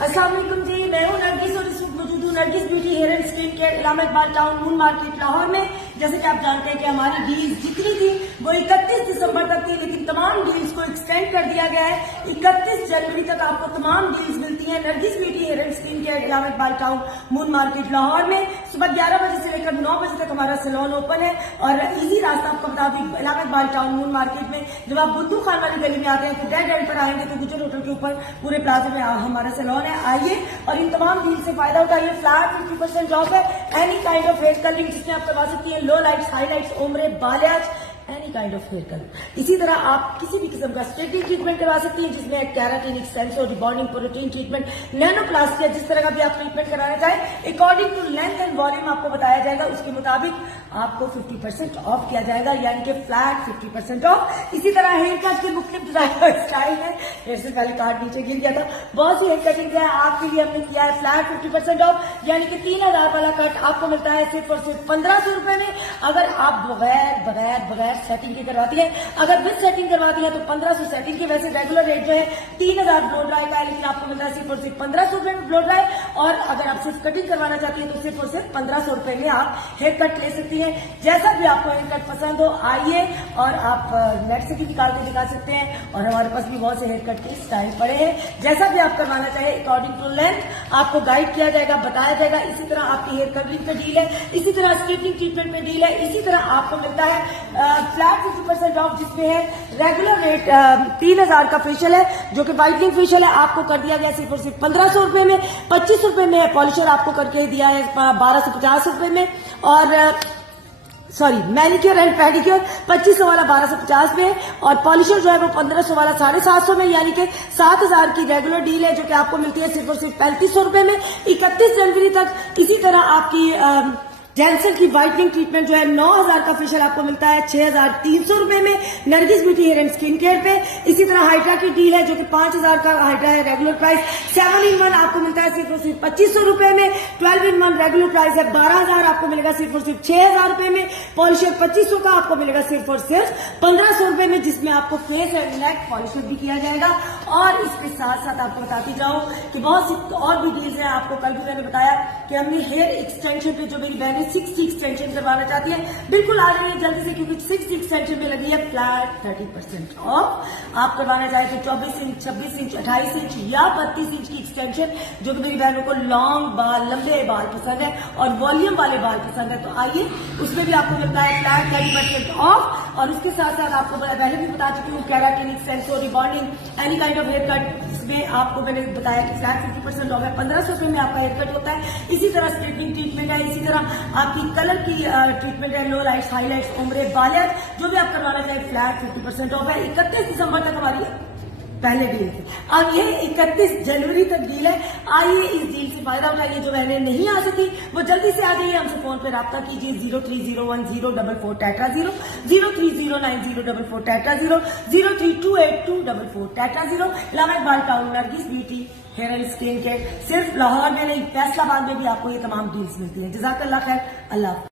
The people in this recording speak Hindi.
अस्सलाम वालेकुम जी, मैं हूं नरगिस और इस वक्त मौजूद हूं Nargis beauty hair and skin care Allama Iqbal town moon market Lahore में। जैसे कि आप जानते हैं कि हमारी डील्स जितनी थी वो 31 दिसंबर तक थी, लेकिन तमाम डील्स को एक्सटेंड कर दिया गया है। 31 जनवरी तक आपको तमाम डील्स मिलती हैं Nargis beauty hair and skin care Allama Iqbal town moon market Lahore में। सुबह 11 बजे से लेकर 9 बजे तक हमारा सैलून ओपन है और इजी रास्ता आपको बता दें इलामा इकबाल टाउन मून मार्केट में। जब आप बुद्धू खान वाली गली में आते हैं तो डेड एंड पर आएंगे तो गुजर होटल के ऊपर पूरे प्लाजा में हमारा सैलून है। आइए और इन तमाम डील से फायदा उठाइए। फ्लैट 50% ऑफ है। Any kind of hair colouring जिसमें आप करवा सकती हैं, low lights, highlights, ombre, balayage, any kind of hair colour. इसी तरह आप किसी भी किस्म का स्ट्रेटनिंग ट्रीटमेंट करवा सकती हैं जिसमें keratin, extenso, rebonding, protein treatment, nanoplastia, जिस तरह का भी आप ट्रीटमेंट कराना चाहें according to length and volume आपको बताया जाएगा। उसके मुताबिक आपको 50% ऑफ किया जाएगा, यानी कि फ्लैट 50% ऑफ। इसी तरह हेयर कट के मुख्तलिफ स्टाइल है। हेयर से पहले कार्ड नीचे गिर गया था। बहुत सी हेयर कटिंग है आपके लिए हमने किया है फ्लैट 50% ऑफ, यानी कि 3000 वाला कट आपको मिलता है सिर्फ और सिर्फ 1500 रुपए में। अगर आप बगैर सेटिंग की करवाती है, अगर विद सेटिंग करवाती है तो 1500 सेटिंग की। वैसे रेगुलर रेट जो है 3000 ब्लो ड्राई का है, लेकिन आपको मिलता है सिर्फ और सिर्फ 1500 रुपए में ब्लो ड्राई। और अगर आप सिर्फ कटिंग करवाना चाहती है तो सिर्फ और सिर्फ 1500 रुपए में आप हेयर कट ले सकती हैं। जैसा भी आपको हेयर कट पसंद हो आइए और आप नेट से भी निकाल के दिखा सकते हैं और हमारे पास भी बहुत से हेयर कट के स्टाइल पड़े हैं। जैसा भी आप करवाना चाहे अकॉर्डिंग टू लेंथ आपको गाइड किया जाएगा, बताया जाएगा। इसी तरह आपकी हेयर कलरिंग पे डील है, इसी तरह स्ट्रेटनिंग ट्रीटमेंट पे डील है, इसी तरह आपको मिलता है फ्लैट 50% ऑफ, जिसमें है रेगुलर रेट 3000 का फेशियल है जो कि वाइटनिंग फेशियल है, आपको कर दिया गया सिर्फ और सिर्फ 1500 रुपए में। 25 रुपए में पॉलिशर आपको करके दिया है 1250 रुपए में। और मैनिक्योर एंड पेडिक्योर 2500 वाला 1250 में और पॉलिशर जो है वो 1500 वाला 750 में, यानी कि 7000 की रेगुलर डील है जो कि आपको मिलती है सिर्फ और सिर्फ 3500 रुपए में 31 जनवरी तक। इसी तरह आपकी जैनसन की व्हाइटनिंग ट्रीटमेंट जो है 9000 का फेशियल आपको मिलता है 6300 रुपए में Nargis beauty hair and skin care पे। इसी तरह हाइड्रा की डील है जो कि 5000 का हाइड्रा है रेगुलर प्राइस। 7-in-1 आपको मिलता है सिर्फ और सिर्फ 2500 रुपए में। 12-in-1 रेगुलर प्राइस है 12000, आपको मिलेगा सिर्फ और सिर्फ 6000 रुपए में। पॉलिशर 2500 का आपको मिलेगा सिर्फ और सिर्फ 1500 रुपए में, जिसमें आपको फेस एंड नेक पॉलिशर भी किया जाएगा। और इसके साथ साथ आपको बताती जाऊं कि बहुत सी और भी डील्स हैं। आपको कल भी मैंने बताया कि हमने हेयर एक्सटेंशन पे जो मेरी बहन 6 एक्सटेंशन करवाना चाहती है बिल्कुल आ रही है जल्दी से, क्योंकि 6 एक्सटेंशन में लगी है फ्लैट 30% ऑफ। आप करवाना चाहे तो 24 इंच, 26 इंच, 28 इंच या 32 इंच की एक्सटेंशन, जो कि मेरी बहनों को लॉन्ग बाल, लंबे बाल पसंद है और वॉल्यूम वाले बाल पसंद है, तो आइए उसमें भी आपको मिलता है फ्लैट 30% ऑफ। और उसके साथ साथ आपको पहले भी बता चुकी हूँ keratin, extenso, rebonding, any kind of hair cut, इसमें आपको मैंने बताया कि फ्लैट 50% ऑफ है। 1500 रुपए में आपका हेयर कट होता है। इसी तरह स्ट्रेटनिंग ट्रीटमेंट है, इसी तरह आपकी कलर की ट्रीटमेंट है, लो लाइट्स, हाईलाइट्स, उम्रे, बालियाज, जो भी आप करवाना चाहे फ्लैट 50% ऑफ है। 31 दिसंबर तक हमारी पहले डील थी, अब ये 31 जनवरी तक डील है। आइए इस डील से फायदा उठाइए। जो बहने नहीं आ सकी वो जल्दी से आ जाइए, हमसे फोन पे राब्ता कीजिए 03010444 टेट्रा 0, 03090444 टेट्रा 0, 03282444 टेट्रा 0। Allama Iqbal town Nargis beauty hair and skin care, सिर्फ लाहौर में नहीं फैसलाबाद में भी आपको ये तमाम डील्स मिलती है। जज़ाकल्लाह खैर, अल्लाह।